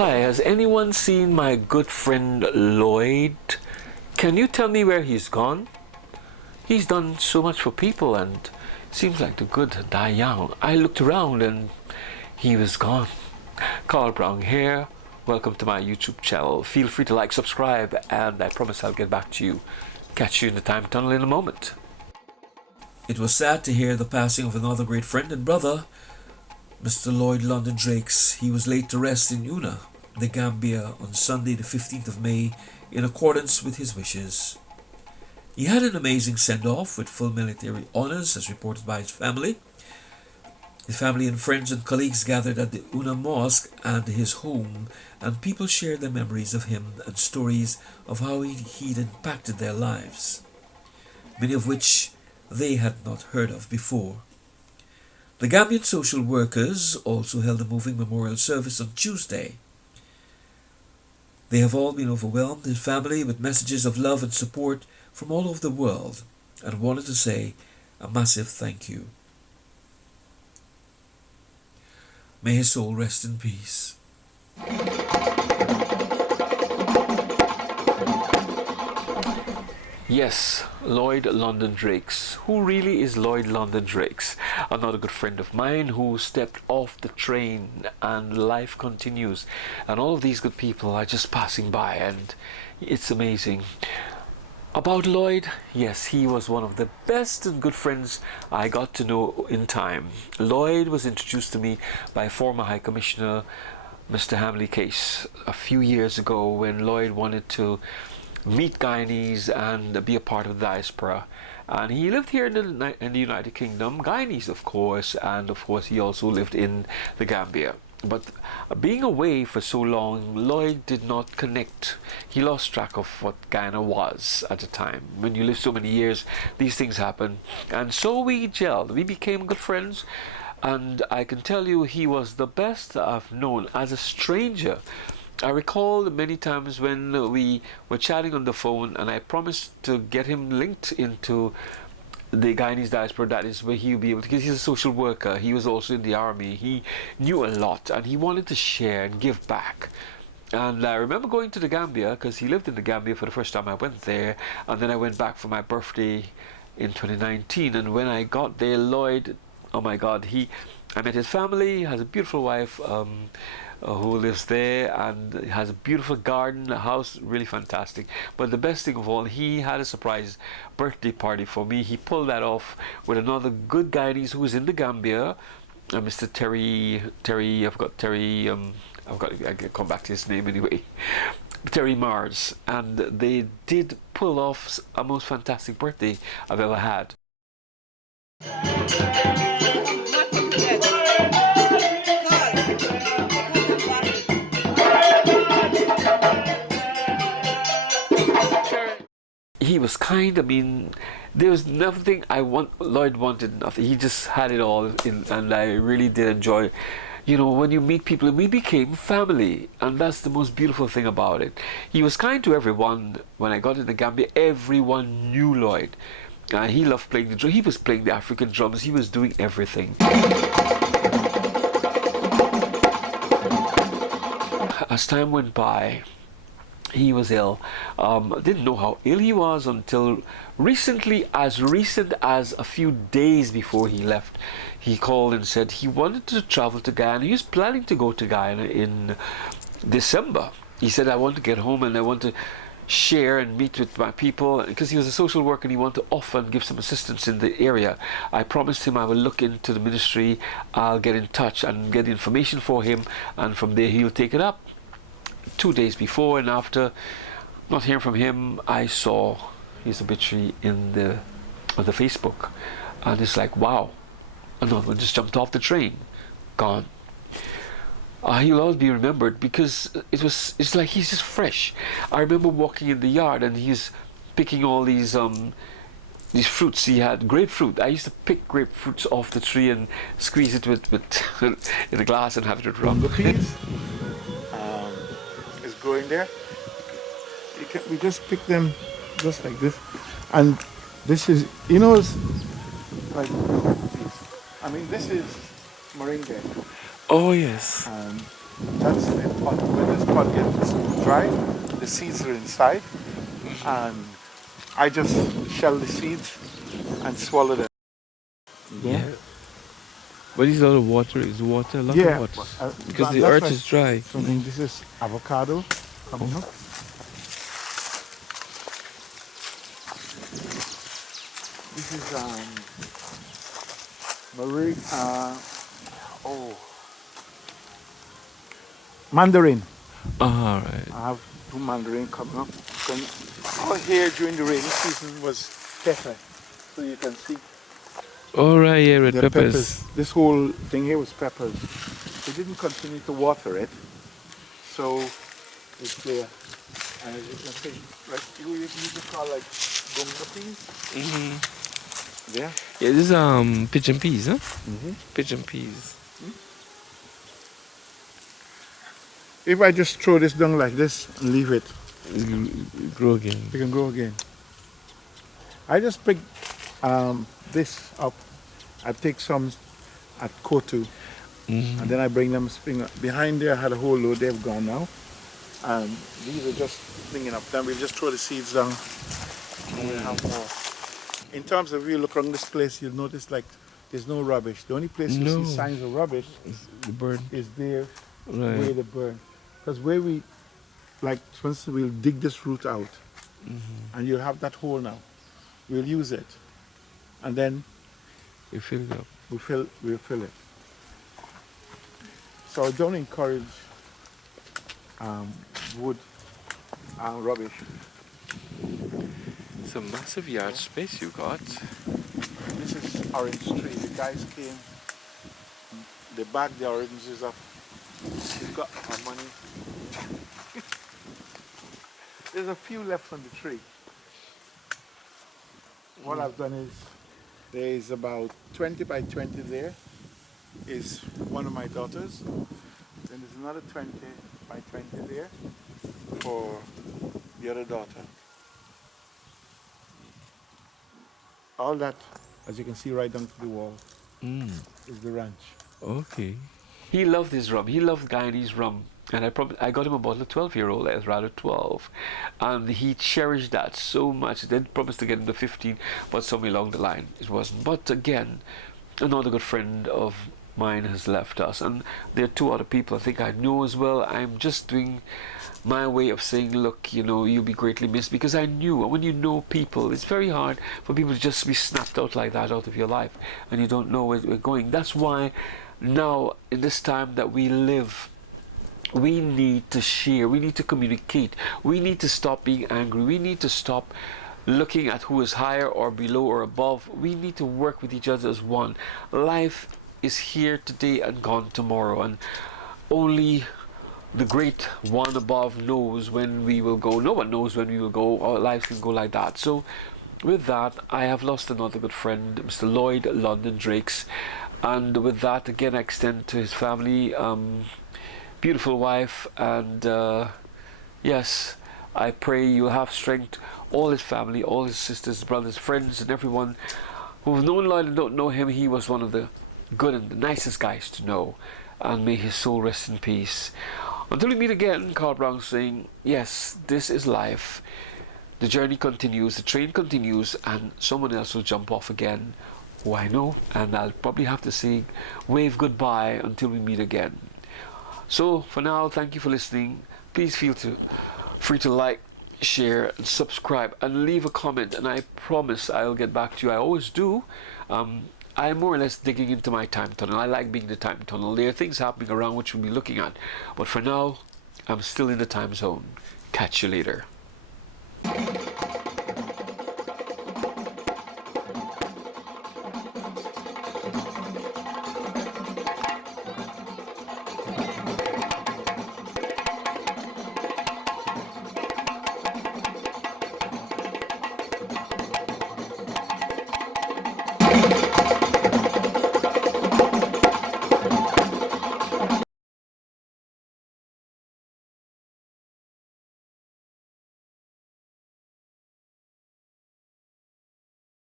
Hi, has anyone seen my good friend Lloyd? Can you tell me where he's gone? He's done so much for people and seems like the good die young. I looked around and he was gone. Carl Brown here. Welcome to my YouTube channel. Feel free to like, subscribe, and I promise I'll get back to you. Catch you in the time tunnel in a moment. It was sad to hear the passing of another great friend and brother, Mr. Lloyd London Drakes. He was laid to rest in Una, the Gambia, on Sunday the 15th of May, in accordance with his wishes. He had an amazing send-off with full military honours, as reported by his family. His family and friends and colleagues gathered at the Una Mosque and his home, and people shared their memories of him and stories of how he'd impacted their lives, many of which they had not heard of before. The Gambian social workers also held a moving memorial service on Tuesday. They have all been overwhelmed, his family, with messages of love and support from all over the world, and wanted to say a massive thank you. May his soul rest in peace. Yes, Lloyd London Drakes. Who really is Lloyd London Drakes? Another good friend of mine who stepped off the train, and life continues. And all of these good people are just passing by, and it's amazing. About Lloyd, yes, he was one of the best and good friends I got to know in time. Lloyd was introduced to me by former High Commissioner Mr. Hamley Case a few years ago, when Lloyd wanted to meet Guyanese and be a part of the diaspora. And he lived here in the United Kingdom, Guyanese of course, and of course he also lived in the Gambia. But being away for so long, Lloyd did not connect. He lost track of what Guyana was at the time. When you live so many years, these things happen. And so we gelled. We became good friends. And I can tell you, he was the best I've known as a stranger. I recall many times when we were chatting on the phone, and I promised to get him linked into the Guyanese diaspora. That is where he'll be able to, because he's a social worker. He was also in the army. He knew a lot, and he wanted to share and give back. And I remember going to the Gambia, because he lived in the Gambia for the first time I went there, and then I went back for my birthday in 2019. And when I got there, Lloyd, oh my God, I met his family. He has a beautiful wife who lives there, and has a beautiful garden, a house, really fantastic. But the best thing of all, he had a surprise birthday party for me. He pulled that off with another good Guyanese who was in the Gambia, Mr. Terry, I can come back to his name anyway. Terry Mars, and they did pull off a most fantastic birthday I've ever had. He was kind. I mean, there was nothing Lloyd wanted nothing. He just had it all in, and I really did enjoy. You know, when you meet people, we became family, and that's the most beautiful thing about it. He was kind to everyone. When I got in the Gambia, everyone knew Lloyd. He loved playing the drum. He was playing the African drums. He was doing everything. As time went by, he was ill. Didn't know how ill he was until recently, as recent as a few days before he left. He called and said he wanted to travel to Guyana. He was planning to go to Guyana in December. He said, I want to get home and I want to share and meet with my people, because he was a social worker and he wanted to offer and give some assistance in the area. I promised him I will look into the ministry. I'll get in touch and get the information for him, and from there he'll take it up. 2 days before and after, not hearing from him, I saw his obituary on the Facebook, and it's like, wow, another one just jumped off the train, gone. He'll always be remembered because it's like he's just fresh. I remember walking in the yard and he's picking all these fruits. He had grapefruit. I used to pick grapefruits off the tree and squeeze it with in a glass and have it rum. The peas is growing there. We just pick them just like this, and this is, it's like this. I mean, this is moringa. Oh yes. That's the pod. When this pod gets dry, the seeds are inside, and I just shell the seeds and swallow them. Yeah. Yeah. But it's a lot of water. It's water, a lot of Yeah. water. Because But the that's earth why. is dry. So then this is avocado coming up. This is Marie. Oh, mandarin. All right. I have two mandarin coming up. All here during the rainy season was pepper, so you can see All right, yeah, red the peppers. This whole thing here was peppers. We didn't continue to water it, so it's there. And as you can see, like you just call like gunga peas. Yeah. Yeah, this is pigeon peas, huh? Mm-hmm. Pigeon peas. If I just throw this down like this and leave it, Grow again. it can grow again. I just pick this up. I take some at Kotu, and then I bring them spring up. Behind there I had a whole load, they've gone now. And these are just springing up. Then we'll just throw the seeds down and we'll have more. In terms of, if you look around this place, you'll notice like there's no rubbish. The only place you see signs of rubbish The bird. is there Right. where the burn. Because where we, like for instance, we'll dig this root out and you'll have that hole now. We'll use it. And then You fill it up. we'll fill it. So I don't encourage wood and rubbish. It's a massive yard space you got. This is orange tree. The guys came, they bagged the oranges up. They got our money. There's a few left on the tree. What I've done is, there is about 20 by 20 there, is one of my daughters. Then there's another 20 by 20 there for the other daughter. All that, as you can see right down to the wall, is the ranch. Okay. He loved his rum. He loved Guyanese rum. And I got him a bottle of 12-year-old, as rather 12. And he cherished that so much. Then promised to get him the 15, but somewhere along the line it wasn't. But again, another good friend of mine has left us. And there are two other people I think I know as well. I'm just doing my way of saying, look, you know, you'll be greatly missed, because I knew, and when you know people, it's very hard for people to just be snapped out like that out of your life and you don't know where we're going. That's why now, in this time that we live, we need to share, we need to communicate, we need to stop being angry, we need to stop looking at who is higher or below or above. We need to work with each other as one. Life is here today and gone tomorrow, and only the great one above knows when we will go. No one knows when we will go. Our lives can go like that. So with that, I have lost another good friend, Mr. Lloyd London Drakes, and with that again I extend to his family, beautiful wife, and yes, I pray you'll have strength, all his family, all his sisters, brothers, friends, and everyone who've known Lloyd and don't know him. He was one of the good and the nicest guys to know, and may his soul rest in peace. Until we meet again, Carl Brown saying, yes, this is life. The journey continues, the train continues, and someone else will jump off again, who I know, and I'll probably have to say, wave goodbye until we meet again. So for now, thank you for listening. Please feel free to like, share, and subscribe, and leave a comment, and I promise I'll get back to you. I always do. I'm more or less digging into my time tunnel. I like being in the time tunnel. There are things happening around which we'll be looking at. But for now, I'm still in the time zone. Catch you later.